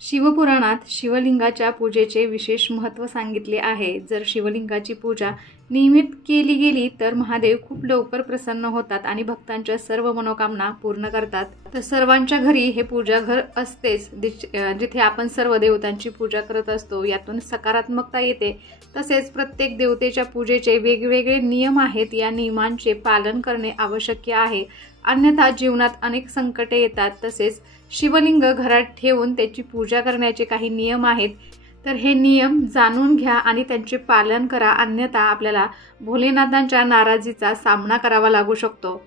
शिवपुराणात शिवलिंगाच्या पूजेचे विशेष महत्त्व सांगितले आहे। जर शिवलिंगाची पूजा नियमित केली गेली तर महादेव खूप लवकर प्रसन्न होतात आणि भक्तांच्या सर्व मनोकामना पूर्ण करतात। तर सर्वांच्या घरी हे पूजा घर असतेच, जिथे आपण सर्व देवतांची पूजा करत असतो। यातून सकारात्मकता येते। तसेच प्रत्येक देवतेच्या पूजेचे वेगवेगळे नियम आहेत। या नियमांचे पालन करणे आवश्यक आहे, अन्यथा जीवनात अनेक संकटे येतात। तसेच शिवलिंग घरात ठेवून त्याची पूजा करण्याचे काही नियम आहेत, तर हे नियम जाणून घ्या आणि त्यांचे पालन करा, अन्यथा आपल्याला भोलेनाथांच्या नाराजीचा सामना करावा लागू शकतो।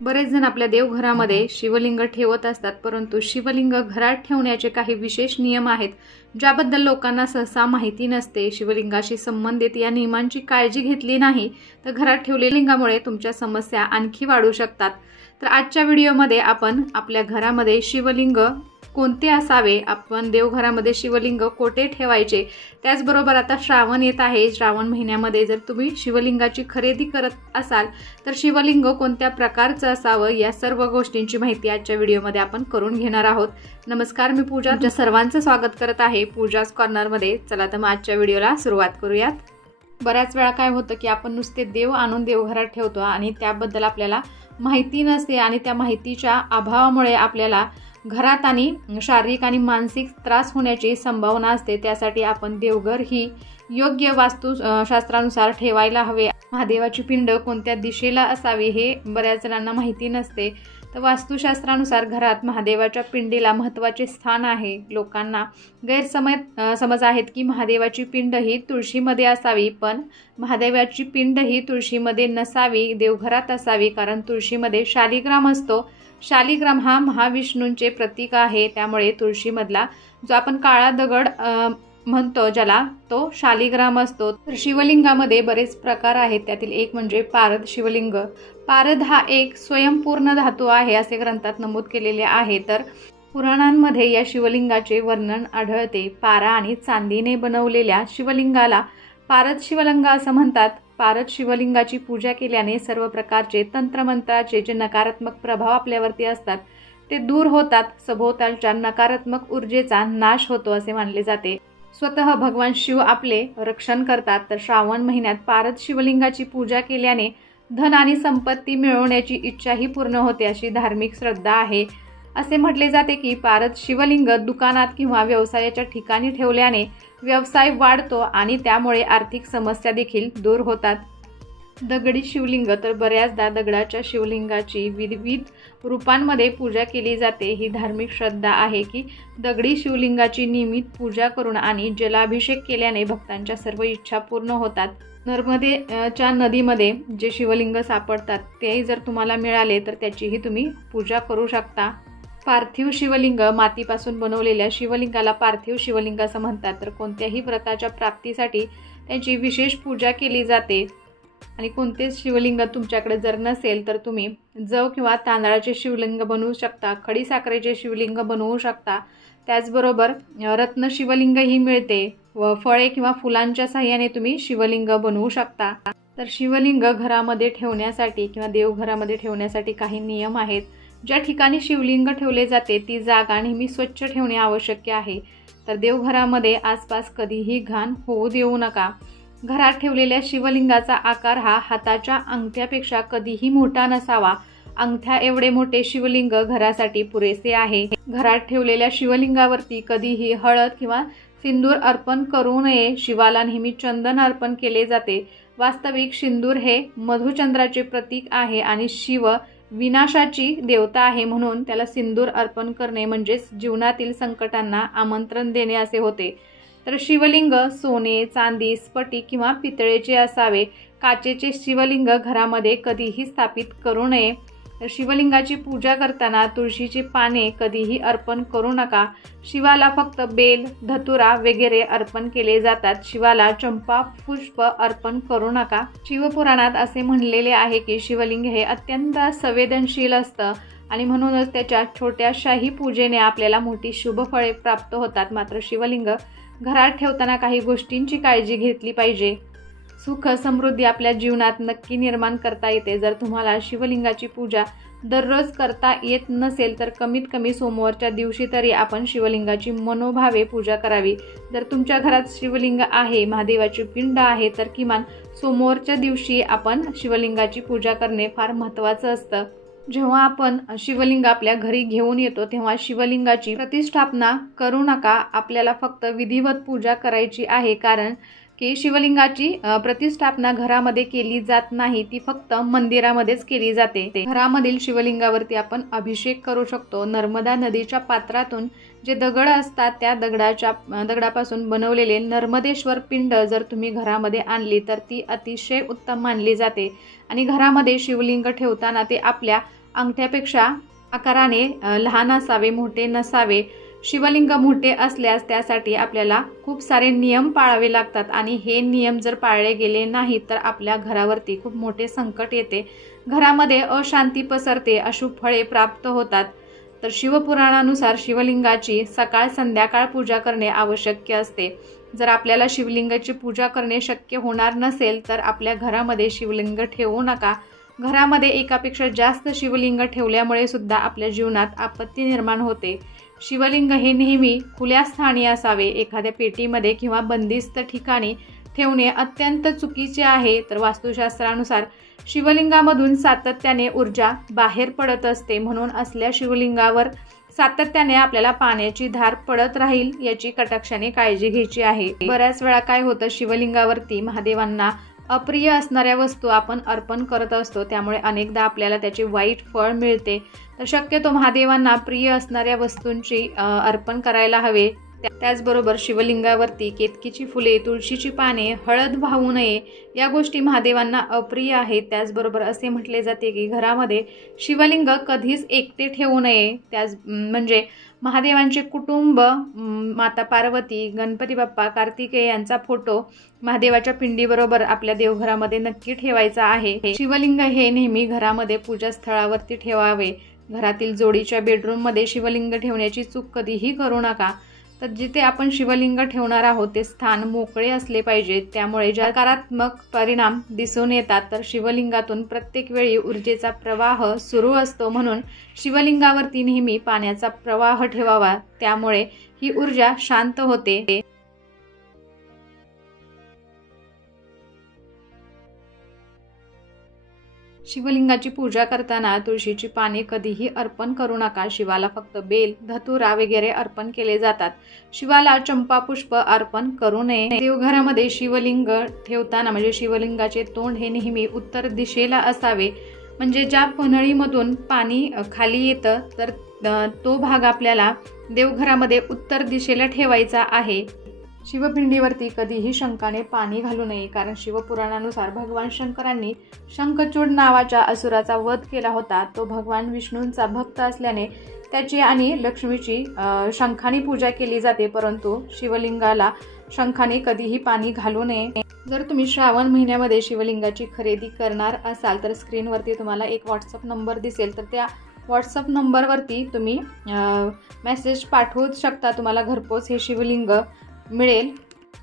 बरेच जण आपल्या देवघरामध्ये शिवलिंग ठेवत असतात, परंतु शिवलिंग घरात ठेवण्याचे काही विशेष नियम आहेत, ज्याबद्दल लोकांना सहसा माहिती नसते। शिवलिंगाशी संबंधित या नियमांची काळजी घेतली नाही तर घरात ठेवलेल्या लिंगामुळे तुमच्या समस्या आणखी वाढू शकतात। तर आजच्या व्हिडिओमध्ये आपण आपल्या घरामध्ये शिवलिंग कोणते असावे, आपण देवघरामध्ये शिवलिंग कोठे ठेवायचे, त्याचबरोबर आता श्रावण येत आहे। श्रावण महिन्यामध्ये जर तुम्ही शिवलिंगाची खरेदी करत असाल तर शिवलिंग कोणत्या प्रकारचं असावं, या सर्व गोष्टींची माहिती आजच्या व्हिडिओमध्ये आपण करून घेणार आहोत। नमस्कार, मी पूजा, तुमच्या सर्वांचं स्वागत करत आहे पूजाज कॉर्नरमध्ये। चला तर मग आजच्या व्हिडिओला सुरुवात करूयात। बऱ्याच वेळा काय होतं की आपण नुसते देव आणून देवघरात ठेवतो आणि त्याबद्दल आपल्याला माहिती नसते आणि त्या माहितीच्या अभावामुळे आपल्याला घरात आणि शारीरिक आणि मानसिक त्रास होण्याची संभावना असते। त्यासाठी आपण देवघर ही योग्य वास्तुशास्त्रानुसार ठेवायला हवे। महादेवाची पिंड कोणत्या दिशेला असावी हे बऱ्याच जणांना माहिती नसते, तर वास्तुशास्त्रानुसार घरात महादेवाच्या पिंडीला महत्त्वाचे स्थान आहे। लोकांना गैरसमज आहेत की महादेवाची पिंड ही तुळशीमध्ये असावी, पण महादेवाची पिंड ही तुळशीमध्ये नसावी, देवघरात असावी, कारण तुळशीमध्ये शालिग्राम असतो। शालिग्राम हा महाविष्णूंचे प्रतीक आहे, त्यामुळे तुळशीमधला जो आपण काळा दगड म्हणतो ज्याला, तो शालिग्राम असतो। तर शिवलिंगामध्ये बरेच प्रकार आहेत, त्यातील एक म्हणजे पारद शिवलिंग। पारद हा एक स्वयंपूर्ण धातू आहे असे ग्रंथात नमूद केलेले आहे। तर पुराणांमध्ये या शिवलिंगाचे वर्णन आढळते। पारा आणि चांदीने बनवलेल्या शिवलिंगाला पारद शिवलिंग असं म्हणतात। पारद शिवलिंगाची पूजा केल्याने सर्व प्रकारचे तंत्रमंत्राचे जे नकारात्मक प्रभाव आपल्यावरती असतात ते दूर होतात, सभोवतालच्या नकारात्मक ऊर्जेचा नाश होतो असे मानले जाते। स्वतः भगवान शिव आपले रक्षण करतात। तर श्रावण महिन्यात पारद शिवलिंगाची पूजा केल्याने धन आणि संपत्ती मिळवण्याची इच्छाही पूर्ण होते अशी धार्मिक श्रद्धा आहे। असे म्हटले जाते की पारद शिवलिंग दुकानात किंवा व्यवसायाच्या ठिकाणी ठेवल्याने व्यवसाय वाढतो आणि त्यामुळे आर्थिक समस्या देखील दूर होतात। दगडी शिवलिंग, तर बऱ्याचदा दगडाच्या शिवलिंगाची विविध रूपांमध्ये पूजा केली जाते। ही धार्मिक श्रद्धा आहे की दगडी शिवलिंगाची नियमित पूजा करून आणि जलाभिषेक केल्याने भक्तांच्या सर्व इच्छा पूर्ण होतात। नर्मदेच्या नदीमध्ये जे शिवलिंग सापडतात ते जर तुम्हाला मिळाले तर त्याचीही तुम्ही पूजा करू शकता। पार्थिव शिवलिंग, मातीपासून बनवलेल्या शिवलिंगाला पार्थिव शिवलिंग असं म्हणतात। तर कोणत्याही व्रताच्या प्राप्तीसाठी त्यांची विशेष पूजा केली जाते। आणि कोणतेच शिवलिंग तुमच्याकडे जर नसेल तर तुम्ही जव किंवा तांदळाचे शिवलिंग बनवू शकता, खडीसाखरेचे शिवलिंग बनवू शकता। त्याचबरोबर रत्न शिवलिंगही मिळते व फळे किंवा फुलांच्या साहाय्याने तुम्ही शिवलिंग बनवू शकता। तर शिवलिंग घरामध्ये ठेवण्यासाठी किंवा देवघरामध्ये ठेवण्यासाठी काही नियम आहेत। ज्या ठिकाणी शिवलिंग ठेवले जाते ती जागा नेहमी स्वच्छ ठेवणे आवश्यक आहे। तर देवघरामध्ये आसपास कधीही घाण होऊ देऊ नका। घरात ठेवलेल्या शिवलिंगाचा आकार हा हाताच्या अंगठ्यापेक्षा कधीही मोठा नसावा। अंगठ्या एवढे मोठे शिवलिंग घरासाठी पुरेसे आहे। घरात ठेवलेल्या शिवलिंगावरती कधीही हळद किंवा सिंदूर अर्पण करू नये। शिवाला नेहमी चंदन अर्पण केले जाते। वास्तविक सिंदूर हे मधुचंद्राचे प्रतीक आहे आणि शिव विनाशाची देवता आहे, म्हणून त्याला सिंदूर अर्पण करणे म्हणजेच जीवनातील संकटांना आमंत्रण देणे असे होते। तर शिवलिंग सोने, चांदी, स्फटिक किंवा पितळेचे असावे। काचेचे शिवलिंग घरामध्ये कधीही स्थापित करू नये। तर शिवलिंगाची पूजा करताना तुळशीची पाने कधीही अर्पण करू नका। शिवाला फक्त बेल, धतुरा वगैरे अर्पण केले जातात। शिवाला चंपा पुष्प अर्पण करू नका। शिवपुराणात असे म्हणलेले आहे की शिवलिंग हे अत्यंत संवेदनशील असतं आणि म्हणूनच त्याच्या छोट्याशाही पूजेने आपल्याला मोठी शुभ फळे प्राप्त होतात। मात्र शिवलिंग घरात ठेवताना काही गोष्टींची काळजी घेतली पाहिजे। सुख समृद्धी आपल्या जीवनात नक्की निर्माण करता येते। जर तुम्हाला शिवलिंगाची पूजा दररोज करता येत नसेल तर कमीत कमी सोमवारच्या दिवशी तरी आपण शिवलिंगाची मनोभावे पूजा करावी। जर तुमच्या घरात शिवलिंग आहे, महादेवाची पिंड आहे, तर किमान सोमवारच्या दिवशी आपण शिवलिंगाची पूजा करणे फार महत्त्वाचं असतं। जेव्हा आपण शिवलिंग आपल्या घरी घेऊन येतो तेव्हा शिवलिंगाची प्रतिष्ठापना करू नका। आपल्याला फक्त विधिवत पूजा करायची आहे, कारण की शिवलिंगाची प्रतिष्ठापना घरामध्ये केली जात नाही, ती फक्त मंदिरामध्येच केली जाते। घरामधील शिवलिंगावरती आपण अभिषेक करू शकतो। नर्मदा नदीच्या पात्रातून जे दगड असतात त्या दगडापासून बनवलेले नर्मदेश्वर पिंड जर तुम्ही घरामध्ये आणली तर ती अतिशय उत्तम मानली जाते। आणि घरामध्ये शिवलिंग ठेवताना ते आपल्या अंगठ्यापेक्षा आकाराने लहान असावे, मोठे नसावे। शिवलिंग मोठे असल्यास त्यासाठी आपल्याला खूप सारे नियम पाळावे लागतात आणि हे नियम जर पाळले गेले नाही तर आपल्या घरावरती खूप मोठे संकट येते, घरामध्ये अशांती पसरते, अशुभ फळे प्राप्त होतात। तर शिवपुराणानुसार शिवलिंगाची सकाळ संध्याकाळ पूजा करणे आवश्यक असते। जर आपल्याला शिवलिंगाची पूजा करणे शक्य होणार नसेल तर आपल्या घरामध्ये शिवलिंग ठेवू नका। घरामध्ये एकापेक्षा जास्त शिवलिंग ठेवल्यामुळे सुद्धा आपल्या जीवनात आपत्ती निर्माण होते। शिवलिंग हे नेहमी खुल्या स्थानी असावे, एखाद्या पेटीमध्ये किंवा बंदिस्त ठिकाणी ठेवणे अत्यंत चुकीचे आहे। तर वास्तुशास्त्रानुसार शिवलिंगामधून सातत्याने ऊर्जा बाहेर पडत असते, म्हणून असल्या शिवलिंगावर सातत्याने आपल्याला पाण्याची धार पडत राहील याची कटाक्षाने काळजी घ्यायची आहे। बऱ्याच वेळा काय होतं, शिवलिंगावरती महादेवांना अप्रिय असणाऱ्या वस्तू आपण अर्पण करत असतो, त्यामुळे अनेकदा आपल्याला त्याचे वाईट फळ मिळते। तर शक्यतो महादेवांना प्रिय असणाऱ्या वस्तूंची अर्पण करायला हवे। त्याचबरोबर शिवलिंगावरती केतकीची फुले, तुळशीची पाने, हळद वाहू नये, या गोष्टी महादेवांना अप्रिय आहेत। त्याचबरोबर असे म्हटले जाते की घरामध्ये शिवलिंग कधीच एकटे ठेवू नये। म्हणजे महादेवांचे कुटुंब, माता पार्वती, गणपती बाप्पा, कार्तिकेय यांचा फोटो महादेवाच्या पिंडीबरोबर आपल्या देवघरामध्ये नक्की ठेवायचा आहे। शिवलिंग हे नेहमी घरामध्ये पूजास्थळावरती ठेवावे। घरातील जोडीच्या बेडरूममध्ये शिवलिंग ठेवण्याची चूक कधीही करू नका। तर जिथे आपण शिवलिंग ठेवणार आहोत ते स्थान मोकळे असले पाहिजे, त्यामुळे सकारात्मक परिणाम दिसून येतात। तर शिवलिंगातून प्रत्येक वेळी ऊर्जेचा प्रवाह सुरू असतो, म्हणून शिवलिंगावरती नेहमी पाण्याचा प्रवाह ठेवावा, त्यामुळे ही ऊर्जा शांत होते। शिवलिंगाची पूजा करताना तुळशीची पाने कधीही अर्पण करू नका। शिवाला फक्त बेल, धतुरा वगैरे अर्पण केले जातात। शिवाला चंपा पुष्प अर्पण करू नये। देवघरामध्ये शिवलिंग ठेवताना म्हणजे शिवलिंगाचे तोंड हे नेहमी उत्तर दिशेला असावे, म्हणजे ज्या पन्हाळीमधून पाणी खाली येतं तर तो भाग आपल्याला देवघरामध्ये उत्तर दिशेला ठेवायचा आहे। शिवपिंडीवरती कधीही शंखाने पाणी घालू नये, कारण शिवपुराणानुसार भगवान शंकरांनी शंखचूड नावाच्या असुराचा वध केला होता। तो भगवान विष्णूंचा भक्त असल्याने त्याची आणि लक्ष्मीची शंखाने पूजा केली जाते, परंतु शिवलिंगाला शंखाने कधीही पाणी घालू नये। जर तुम्ही श्रावण महिन्यामध्ये शिवलिंगाची खरेदी करणार असाल तर स्क्रीनवरती तुम्हाला एक व्हॉट्सअप नंबर दिसेल, तर त्या व्हॉट्सअप नंबरवरती तुम्ही मेसेज पाठवू शकता, तुम्हाला घरपोच हे शिवलिंग मिळेल।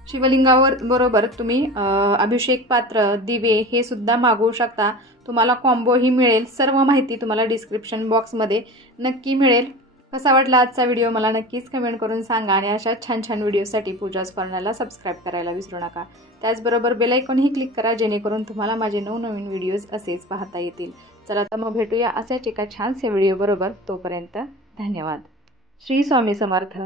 शिवलिंगावर बरोबर तुम्ही अभिषेक पात्र, दिवे हे सुद्धा मागवू शकता, तुम्हाला कॉम्बोही मिळेल। सर्व माहिती तुम्हाला डिस्क्रिप्शन बॉक्समध्ये नक्की मिळेल। कसा वाटला आजचा व्हिडिओ मला नक्कीच कमेंट करून सांगा आणि अशा छान छान व्हिडिओसाठी पूजाज कॉर्नरला सबस्क्राईब करायला विसरू नका। त्याचबरोबर बेल आयकॉनही क्लिक करा, जेणेकरून तुम्हाला माझे नवनवीन व्हिडिओज असेच पाहता येतील। चला तर मग भेटूया अशाच एका छानशा व्हिडिओ बरोबर, तोपर्यंत धन्यवाद। श्री स्वामी समर्थ।